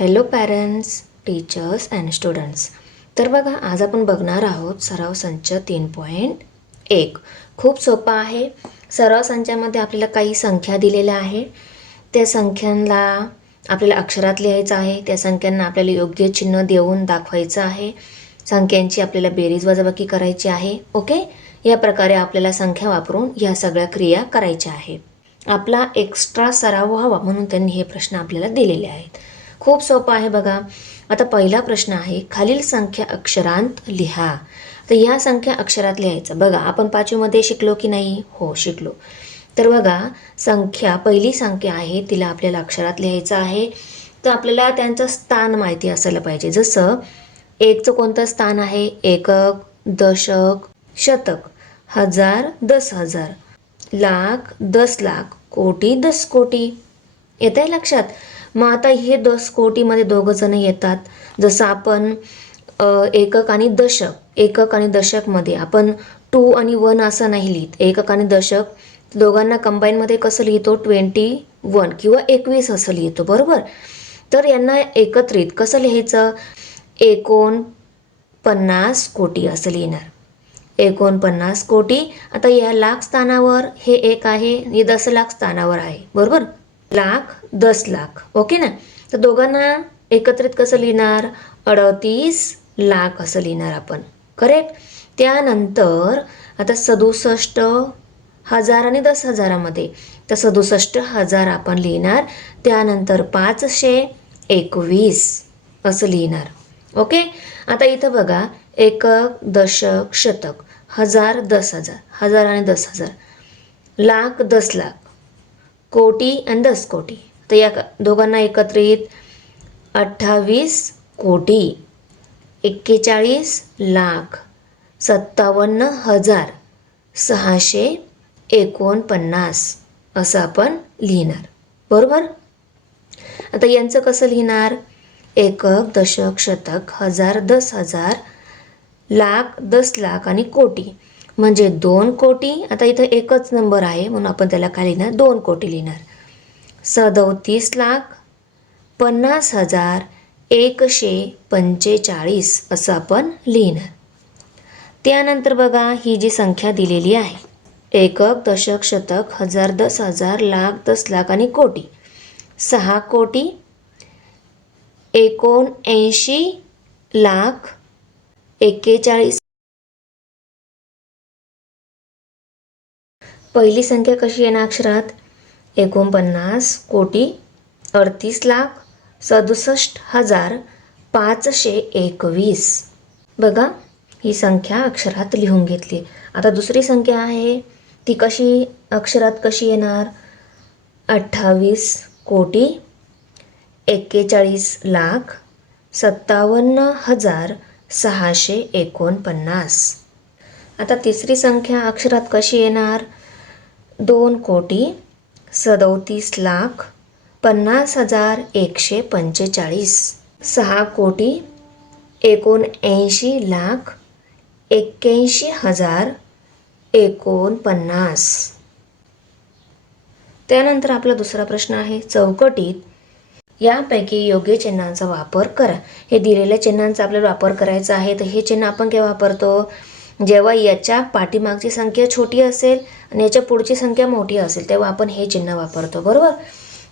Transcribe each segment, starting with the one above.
Hello parents, teachers and students. तर बघा, आज आपण बघणार आहोत सराव संच 3.1. खूप सोपा आहे. सराव संचामध्ये आपल्याला काही संख्या दिलेल्या आहे. त्या संख्यांना आपल्याला अक्षरात लिहायचं आहे. त्या संख्यांना आपल्याला योग्य चिन्ह देऊन दाखवायचं आहे. संख्यांची आपल्याला बेरीज वजाबाकी करायची आहे. ओके, या प्रकारे आपल्याला संख्या वापरून या सगळ्या क्रिया करायच्या आहे. आपला एक्स्ट्रा सराव व्हावा म्हणून त्यांनी हे प्रश्न आपल्याला दिलेले आहेत. खूप सोपं आहे बघा. आता पहिला प्रश्न आहे, खालील संख्या अक्षरांत लिहा. तर ह्या संख्या अक्षरात लिहायचं. बघा, आपण पाचवीमध्ये शिकलो की नाही? हो, शिकलो. तर बघा, पहिली संख्या आहे तिला आपल्याला अक्षरात लिहायचं आहे. तर आपल्याला त्यांचं स्थान माहिती असायला पाहिजे. जसं एकचं कोणतं स्थान आहे? एकक, दशक, शतक, हजार, 10,000, लाख, 10 लाख, कोटी, 10 कोटी. येत आहे लक्षात? मग आता हे 10 कोटीमध्ये दोघं जण येतात. जसं आपण एकक आणि दशकमध्ये आपण 2 आणि 1 असं नाही लिहित. एकक आणि दशक दोघांना कंबाईनमध्ये कसं लिहितो? 21 किंवा 21 असं लिहितो, बरोबर? तर यांना एकत्रित कसं लिहायचं? 49 कोटी असं लिहिणार. 49 कोटी. आता या लाख स्थानावर हे एक आहे, हे 10 लाख स्थानावर आहे, बरोबर? लाख, 10 लाख. ओके ना? तर दोघांना एकत्रित कसं लिहिणार? 38 लाख असं लिहिणार आपण. करेक्ट? त्यानंतर आता 67,000 आणि 10,000मध्ये तर 67,000 आपण लिहिणार. त्यानंतर 521 असं लिहिणार. ओके. आता इथं बघा, एकक, दशक, शतक, हजार, 10,000, हजार आणि 10,000, लाख, 10 लाख, कोटी आणि 10 कोटी. तर या दोघांना एकत्रित 28 कोटी, 41 लाख, 57,649 असं आपण लिहिणार, बरोबर? आता यांचं कसं लिहिणार? एकक, दशक, शतक, हजार, 10,000, लाख, 10 लाख आणि कोटी म्हणजे 2 कोटी. आता इथं एकच नंबर आहे म्हणून आपण त्याला काय लिहिणार? 2 कोटी लिहिणार. 37 लाख, 50,145 असं आपण लिहिणार. त्यानंतर बघा, ही जी संख्या दिलेली आहे, एकक, दशक, शतक, हजार, 10,000, लाख, 10 लाख आणि कोटी, 6 कोटी, 79 लाख, 41. पहिली संख्या कशी येणार अक्षरात? 49 कोटी, 38 लाख, 67,521. बघा, ही संख्या अक्षरात लिहून घेतली. आता दुसरी संख्या आहे, ती कशी अक्षरात कशी येणार? 28 कोटी, 41 लाख, 57,649. आता तिसरी संख्या अक्षरात कशी येणार? 2 कोटी, 37 लाख, 50,145, 6 कोटी, 79 लाख, 81,049. त्यानंतर आपला दुसरा प्रश्न आहे, चौकटीत यापैकी योग्य चिन्हांचा वापर करा. हे दिलेल्या चिन्हांचा आपल्याला वापर करायचा आहे. तर हे चिन्ह आपण केव्हा वापरतो? जेव्हा याच्या पाठीमागची संख्या छोटी असेल आणि याच्या पुढची संख्या मोठी असेल तेव्हा आपण हे चिन्ह वापरतो, बरोबर?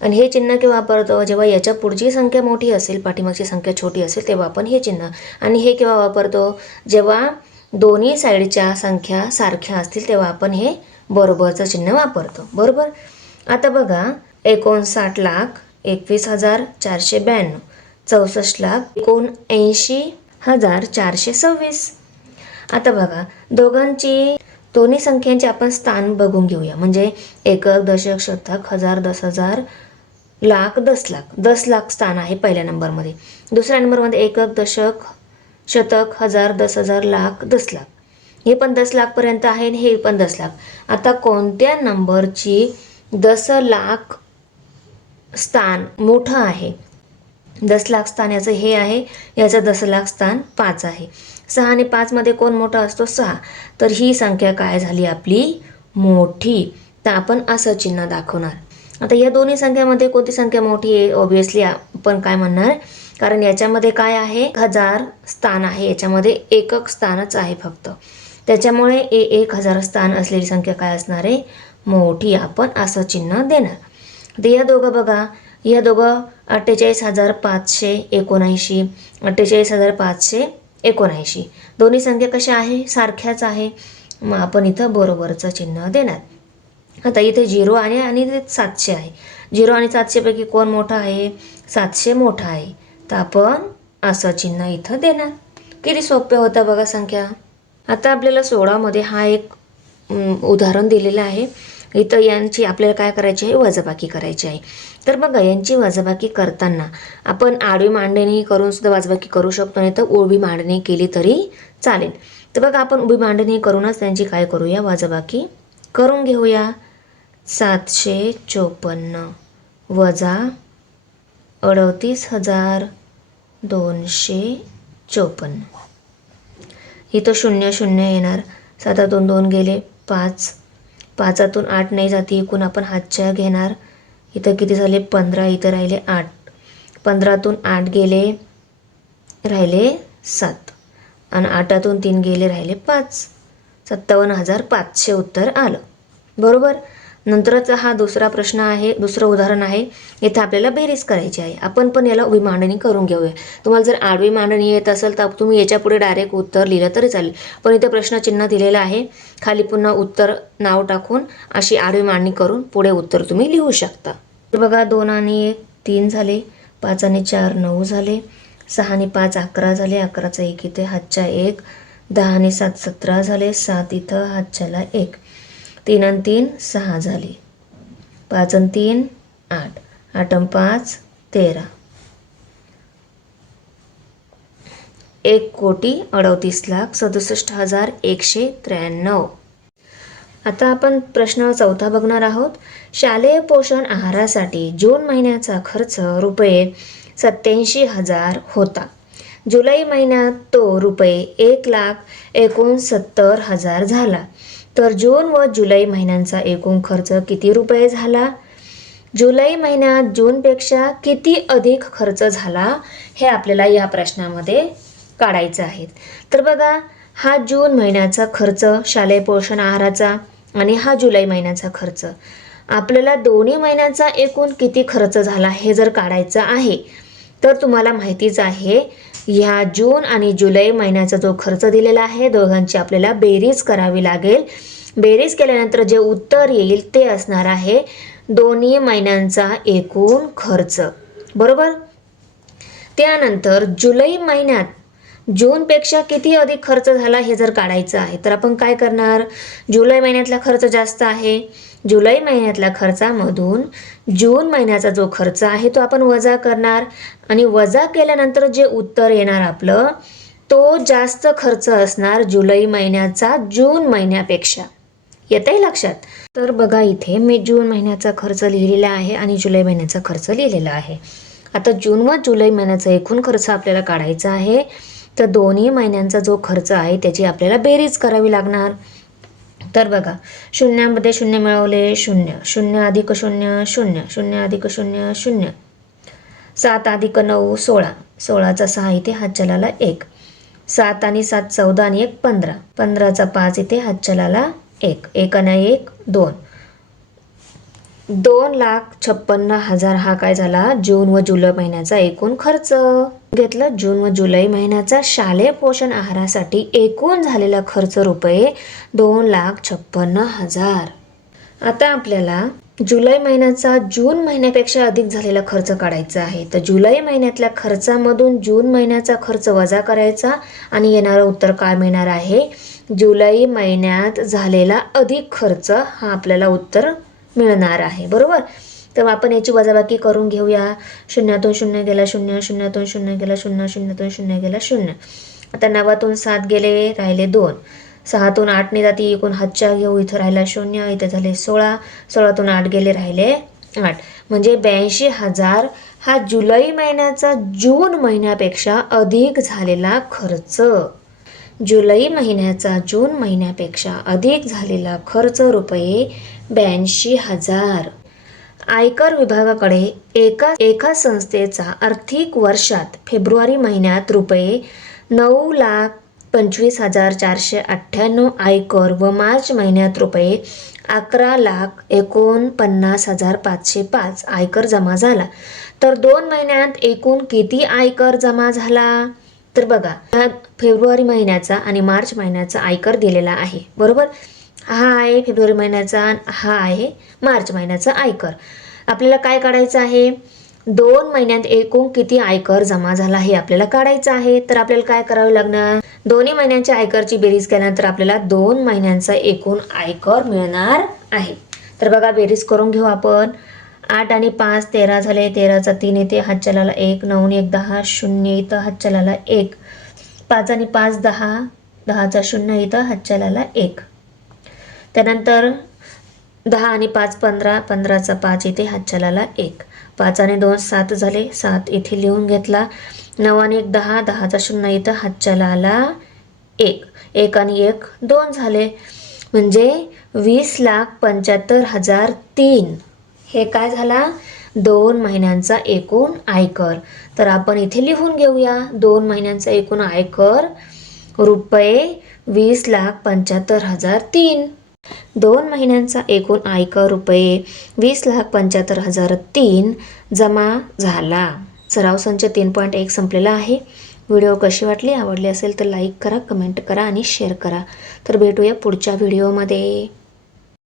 आणि हे चिन्ह केव्हा वापरतो? जेव्हा याच्या पुढची संख्या मोठी असेल, पाठीमागची संख्या छोटी असेल तेव्हा आपण हे चिन्ह. आणि हे केव्हा वापरतो? जेव्हा दोन्ही साईडच्या संख्या सारख्या असतील तेव्हा आपण हे बरोबरचं चिन्ह वापरतो, बरोबर? आता बघा, 59 लाख, 21,492, 64 लाख, 79,426. आता बघा, दोन्ही संख्यांचे आपण स्थान बघून घेऊया. म्हणजे एकक, दशक, शतक, हजार, 10,000, लाख, 10 लाख. 10 लाख स्थान आहे पहिल्या नंबरमध्ये. दुसऱ्या नंबरमध्ये एकक, दशक, शतक, हजार, 10,000, लाख, 10 लाख. हे पण 10 लाखपर्यंत आहे आणि हे पण 10 लाख. आता कोणत्या नंबरची 10 लाख स्थान मोठं आहे? 10 लाख स्थान याचं हे आहे, याचं 10 लाख स्थान 5 आहे. 6 आणि 5 मध्ये कोण मोठा असतो? 6. तर ही संख्या काय झाली आपली? मोठी. तर आपण असं चिन्ह दाखवणार. आता या दोन्ही संख्यामध्ये कोणती संख्या मोठी आहे? ऑब्विसली आपण काय म्हणणार, कारण याच्यामध्ये काय आहे, 1000 स्थान आहे, याच्यामध्ये एकक स्थानच आहे फक्त, त्याच्यामुळे 1000 स्थान असलेली संख्या काय असणार आहे, मोठी. आपण असं चिन्ह देणार. तर या दोघं बघा, या दोघं 48,579, 48,579, दोन्ही संख्या कशा आहे, सारख्याच आहे. मग आपण इथं बरोबरचं चिन्ह देणार. आता इथे 0 आणि इथे 700 आहे. 0 आणि 700 पैकी कोण मोठा आहे, 700 मोठा आहे, तर आपण असं चिन्ह इथं देणार. किती सोपे होता बघा संख्या. आता आपल्याला 16 मध्ये हा एक उदाहरण दिलेलं आहे. इथं यांची आपल्याला काय करायची आहे, वजाबाकी करायची आहे. तर बघा, यांची वजाबाकी करताना आपण आडवी मांडणी करून सुद्धा वजाबाकी करू शकतो, नाही तर उभी मांडणी केली तरी चालेल. तर बघा, आपण उभी मांडणी करूनच त्यांची काय करूया, वजाबाकी करून घेऊया. 754 वजा 38,254. इथं 0 0 येणार. 7तून 2 गेले 5, 5तून 8 नाही जाती, एकूण आपण हातच्या घेणार. इथं किती झाले, 15, इथं राहिले 8, 15तून 8 गेले, राहिले 7, आणि 8तून 3 गेले, राहिले 5. 57,500 उत्तर आलं. बरोबर. नंतरचा हा दुसरा प्रश्न आहे, दुसरं उदाहरण आहे. इथं आपल्याला बेरीज करायची आहे. आपण पण याला उभी मांडणी करून घेऊया. तुम्हाला जर आडवी मांडणी येत असेल तर तुम्ही याच्या पुढे डायरेक्ट उत्तर लिहिलं तरी चालेल, पण इथे प्रश्नचिन्ह दिलेलं आहे, खाली पुन्हा उत्तर नाव टाकून अशी आडवी मांडणी करून पुढे उत्तर तुम्ही लिहू शकता. तर बघा, 2 आणि 1 3 झाले, 5 आणि 4 9 झाले, 6 आणि 5 11 झाले, 11चा 1 इथे, हातच्या 1, 10 आणि 7 17 झाले, 7 इथं, हातच्याला 1, 3 आणि 3 6 झाले, 5 आणि 3 8, 8 आणि 5 13, 1,38,67,193. आता आपण प्रश्न 4 बघणार आहोत. शालेय पोषण आहारासाठी जून महिन्याचा खर्च रुपये 87,000 होता. जुलै महिन्यात तो रुपये 1,69,000 झाला. तर जून व जुलै महिन्यांचा एकूण खर्च किती रुपये झाला? जुलै महिन्यात जूनपेक्षा किती अधिक खर्च झाला, हे आपल्याला या प्रश्नामध्ये काढायचं आहे. तर बघा, हा जून महिन्याचा खर्च शालेय पोषण आहाराचा आणि हा जुलै महिन्याचा खर्च, आपल्याला दोन्ही महिन्याचा एकूण किती खर्च झाला हे जर काढायचं आहे, तर तुम्हाला माहितीच आहे, ह्या जून आणि जुलै महिन्याचा जो खर्च दिलेला आहे, दोघांची आपल्याला बेरीज करावी लागेल. बेरीज केल्यानंतर जे उत्तर येईल ते असणार आहे दोन्ही महिन्यांचा एकूण खर्च. बरोबर. त्यानंतर जुलै महिन्यात जूनपेक्षा किती अधिक खर्च झाला हे जर काढायचं आहे, तर आपण काय करणार, जुलै महिन्यातला खर्च जास्त आहे, जुलै महिन्यातल्या खर्चामधून जून महिन्याचा जो खर्च आहे तो आपण वजा करणार, आणि वजा केल्यानंतर जे उत्तर येणार आपलं, तो जास्त खर्च असणार जुलै महिन्याचा जून महिन्यापेक्षा. येतंय लक्षात? तर बघा, इथे मी जून महिन्याचा खर्च लिहिलेला आहे आणि जुलै महिन्याचा खर्च लिहिलेला आहे. आता जून व जुलै महिन्याचा एकूण खर्च आपल्याला काढायचा आहे, तर दोन्ही महिन्यांचा जो खर्च आहे त्याची आपल्याला बेरीज करावी लागणार. तर बघा, शून्यामध्ये शून्य मिळवले, 0 0 अधिक 0 0 0 अधिक 0 0, 7 अधिक 9 16, 16चा 6 इथे, हातचलाला 1, 7 आणि 7 14 आणि 1 15, 15चा 5 इथे, हातचलाला 1, 1 आणि 1 2, 2,56,000 हा काय झाला, जून व जुलै महिन्याचा एकूण खर्च घेतला. जून व जुलै महिन्याचा शालेय पोषण आहारासाठी एकूण झालेला खर्च रुपये 2,56,000. आता आपल्याला जुलै महिन्याचा जून महिन्यापेक्षा अधिक झालेला खर्च काढायचा आहे. तर जुलै महिन्यातल्या खर्चामधून जून महिन्याचा खर्च वजा करायचा आणि येणारं उत्तर काय मिळणार आहे, जुलै महिन्यात झालेला अधिक खर्च हा आपल्याला उत्तर मिळणार आहे. बरोबर. तर आपण याची वजाबाकी करून घेऊया. 0तून 0 गेला 0, 0तून 0 गेला 0, 0तून 0 गेला 0. आता 9तून 7 गेले, राहिले 2, 6तून 8 ने जाती, एकूण हातच्या घेऊ, इथं राहिला 0, इथं झाले 16, 16तून 8 गेले, राहिले 8, म्हणजे 82,000 हा जुलै महिन्याचा जून महिन्यापेक्षा अधिक झालेला खर्च. जुलै महिन्याचा जून महिन्यापेक्षा अधिक झालेला खर्च रुपये 82,000. आयकर विभागाकडे एका संस्थेचा आर्थिक वर्षात फेब्रुवारी महिन्यात रुपये 9,25,498 आयकर व मार्च महिन्यात रुपये 11,49,505 आयकर जमा झाला, तर 2 महिन्यात एकूण किती आयकर जमा झाला? तर बघा, फेब्रुवारी महिन्याचा आणि मार्च महिन्याचा आयकर दिलेला आहे, बरोबर. हा आहे फेब्रुवारी महिन्याचा, हा आहे मार्च महिन्याचा आयकर. आपल्याला काय काढायचं आहे? 2 महिन्यात एकूण किती आयकर जमा झाला हे आपल्याला काढायचं आहे. तर आपल्याला काय करावं लागणार? दोन्ही महिन्यांच्या आयकरची बेरीज केल्यानंतर आपल्याला 2 महिन्यांचा एकूण आयकर मिळणार आहे. तर बघा, बेरीज करून घेऊ आपण. 8 आणि 5 13 झाले, 13चा 3 येते, हातचलाला 1, 9 आणि 1 10, 0 इथं हातचलाला 1, 5 आणि 5 10, 10चा 0 इथं हातचलाला 1. त्यानंतर 10 आणि 5 15, 15चा 5 इथे हातचलाला 1, 5 आणि 2 7 झाले, 7 इथे लिहून घेतला, 9 आणि 1 10, 10चा 0 इथं हातचलाला 1, 1 आणि 1 2 झाले, म्हणजे 20,75,003 हे काय झाला? 2 महिन्यांचा एकूण आयकर. तर आपण इथे लिहून घेऊया, 2 महिन्यांचा एकूण आयकर रुपये 20,75,003. 2 महिन्यांचा एकूण आयकर रुपये 20,75,003 जमा झाला. सराव संच 3.1 संपलेला आहे. व्हिडिओ कशी वाटली? आवडली असेल तर लाईक करा, कमेंट करा आणि शेअर करा. तर भेटूया पुढच्या व्हिडिओमध्ये.